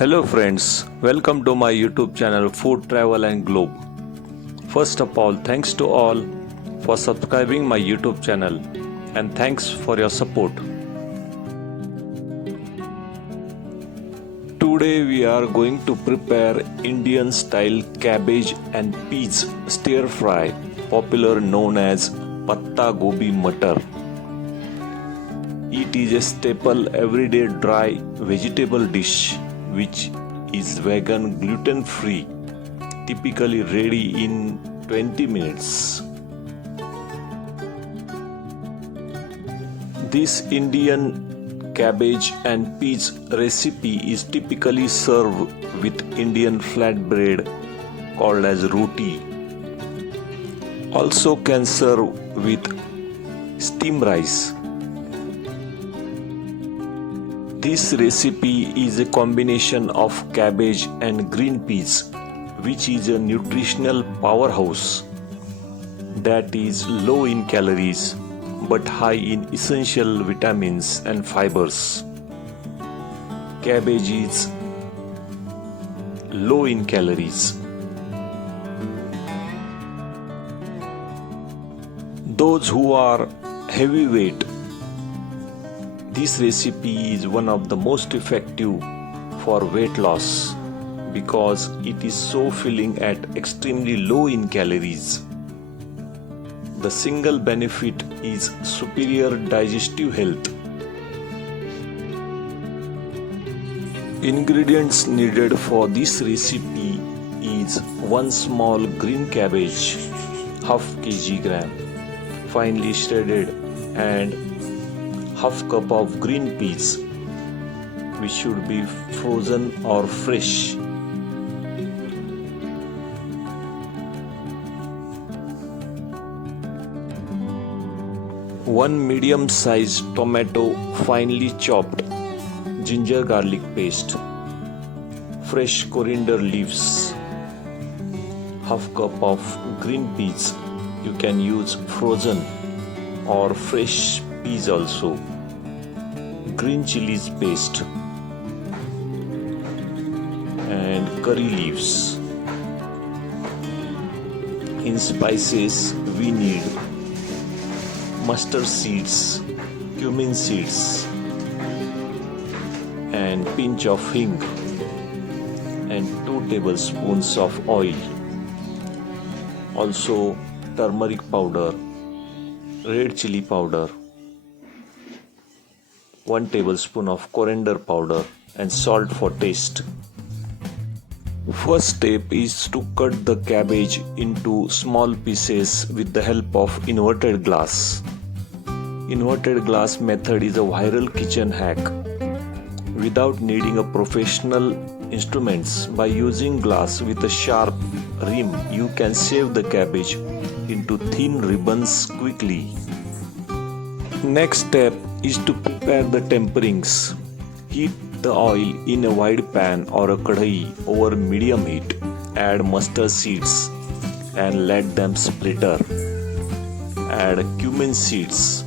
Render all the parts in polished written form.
Hello friends, welcome to my YouTube channel Food Travel and Globe. First of all, thanks to all for subscribing my YouTube channel and thanks for your support. Today we are going to prepare Indian style cabbage and peas stir fry, popular known as Patta Gobi Matar. It is a staple everyday dry vegetable dish which is vegan, gluten free, typically ready in 20 minutes. This Indian cabbage and peas recipe is typically served with Indian flatbread called as roti. Also can serve with steamed rice. This recipe is a combination of cabbage and green peas, which is a nutritional powerhouse that is low in calories but high in essential vitamins and fibers. Cabbage is low in calories. Those who are heavyweight, this recipe is one of the most effective for weight loss because it is so filling at extremely low in calories. The single benefit is superior digestive health. Ingredients needed for this recipe is 1 small green cabbage, half kg, finely shredded, and half cup of green peas, which should be frozen or fresh. One medium-sized tomato, finely chopped, ginger garlic paste, fresh coriander leaves, half cup of green peas. You can use frozen or fresh peas also. Green chilies paste and curry leaves. In spices we need mustard seeds, cumin seeds, and pinch of hing and 2 tablespoons of oil. Also turmeric powder, red chili powder, 1 tablespoon of coriander powder, and salt for taste. First step is to cut the cabbage into small pieces with the help of inverted glass. Inverted glass method is a viral kitchen hack. Without needing a professional instruments, by using glass with a sharp rim, you can save the cabbage into thin ribbons quickly. Next step is to prepare the temperings. Heat the oil in a wide pan or a kadai over medium heat. Add mustard seeds and let them splitter. Add cumin seeds.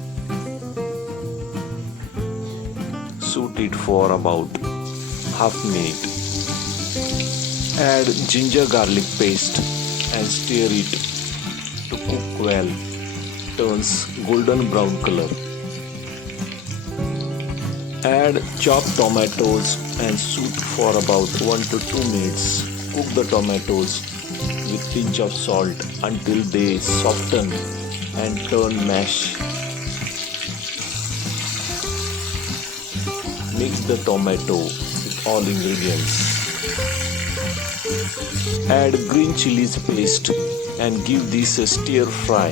Saute it for about half minute. Add ginger garlic paste and stir it to cook well. Turns golden brown color. Add chopped tomatoes and saute for about 1 to 2 minutes. Cook the tomatoes with pinch of salt until they soften and turn mash. Mix the tomato with all ingredients. Add green chilies paste and give this a stir fry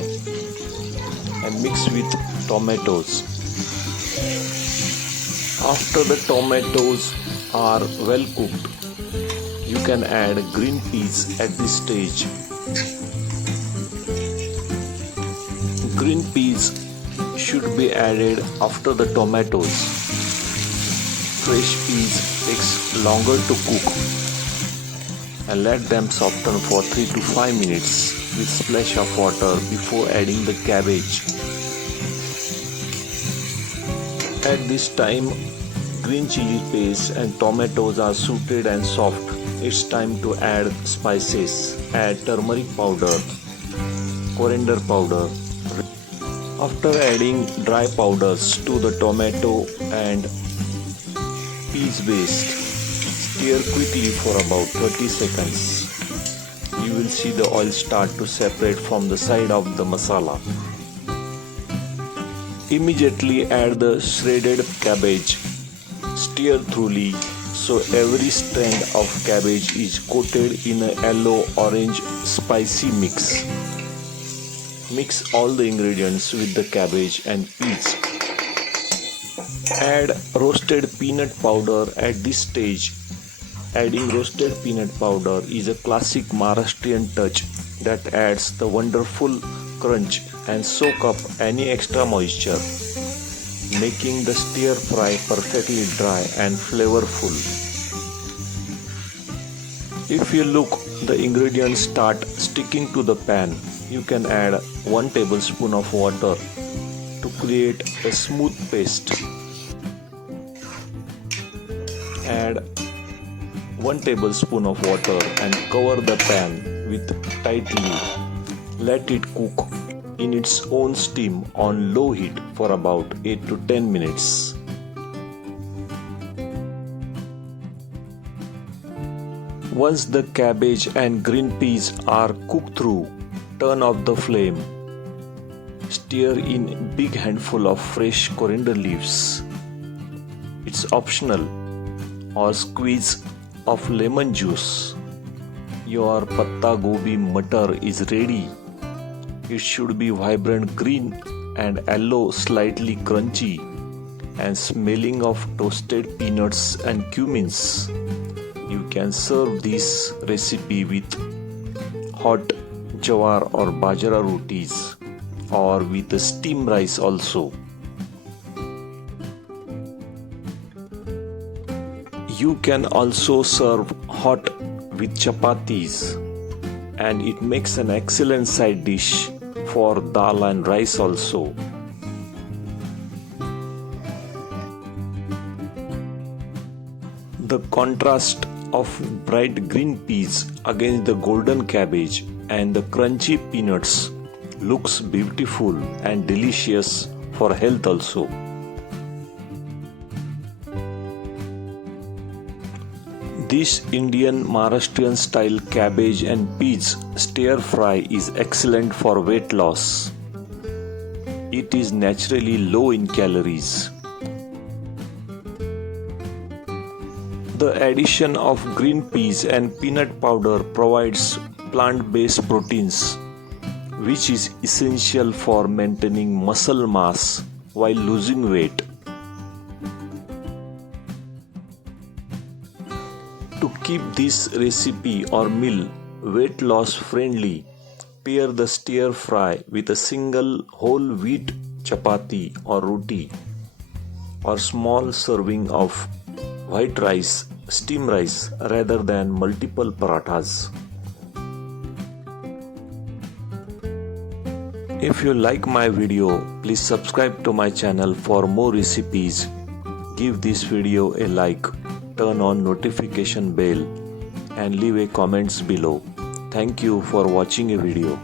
and mix with tomatoes. After the tomatoes are well cooked, you can add green peas at this stage. Green peas should be added after the tomatoes. Fresh peas takes longer to cook and let them soften for 3 to 5 minutes with splash of water before adding the cabbage. At this time, green chili paste and tomatoes are sauteed and soft, it's time to add spices. Add turmeric powder, coriander powder. After adding dry powders to the tomato and peas paste, stir quickly for about 30 seconds. You will see the oil start to separate from the side of the masala. Immediately add the shredded cabbage. Stir thoroughly so every strand of cabbage is coated in a yellow-orange spicy mix. Mix all the ingredients with the cabbage and peas. Add roasted peanut powder at this stage. Adding roasted peanut powder is a classic Maharashtrian touch that adds the wonderful crunch and soak up any extra moisture, making the stir fry perfectly dry and flavorful. If you look, the ingredients start sticking to the pan. You can add 1 tablespoon of water to create a smooth paste. Add 1 tablespoon of water and cover the pan with tight lid. Let it cook in its own steam on low heat for about 8 to 10 minutes. Once the cabbage and green peas are cooked through, turn off the flame. Stir in a big handful of fresh coriander leaves. It's optional. Or squeeze of lemon juice. Your Patta Gobi Matar is ready. It should be vibrant green and yellow, slightly crunchy, and smelling of toasted peanuts and cumins. You can serve this recipe with hot jawar or bajra rotis or with steamed rice also. You can also serve hot with chapatis, and it makes an excellent side dish for dal and rice also. The contrast of bright green peas against the golden cabbage and the crunchy peanuts looks beautiful and delicious for health also. This Indian Maharashtrian style cabbage and peas stir fry is excellent for weight loss. It is naturally low in calories. The addition of green peas and peanut powder provides plant-based proteins, which is essential for maintaining muscle mass while losing weight. To keep this recipe or meal weight loss friendly, pair the stir fry with a single whole wheat chapati or roti, or small serving of white rice, steamed rice rather than multiple parathas. If you like my video, please subscribe to my channel for more recipes. Give this video a like, turn on notification bell and leave a comments below. Thank you for watching a video.